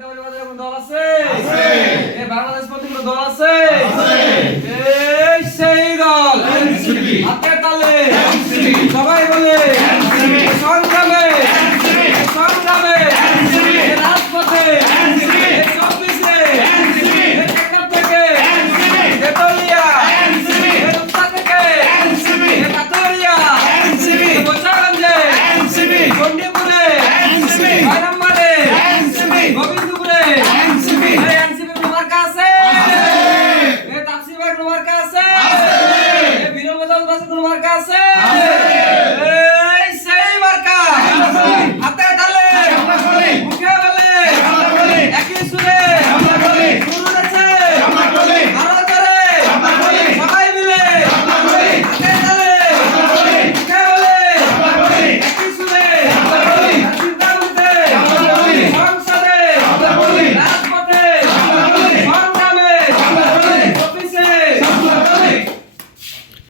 চিন্তাবাড়ি বাজারে কোন দল আছে? আছে। বাংলাদেশ প্রতি কোন দল আছে? আছে।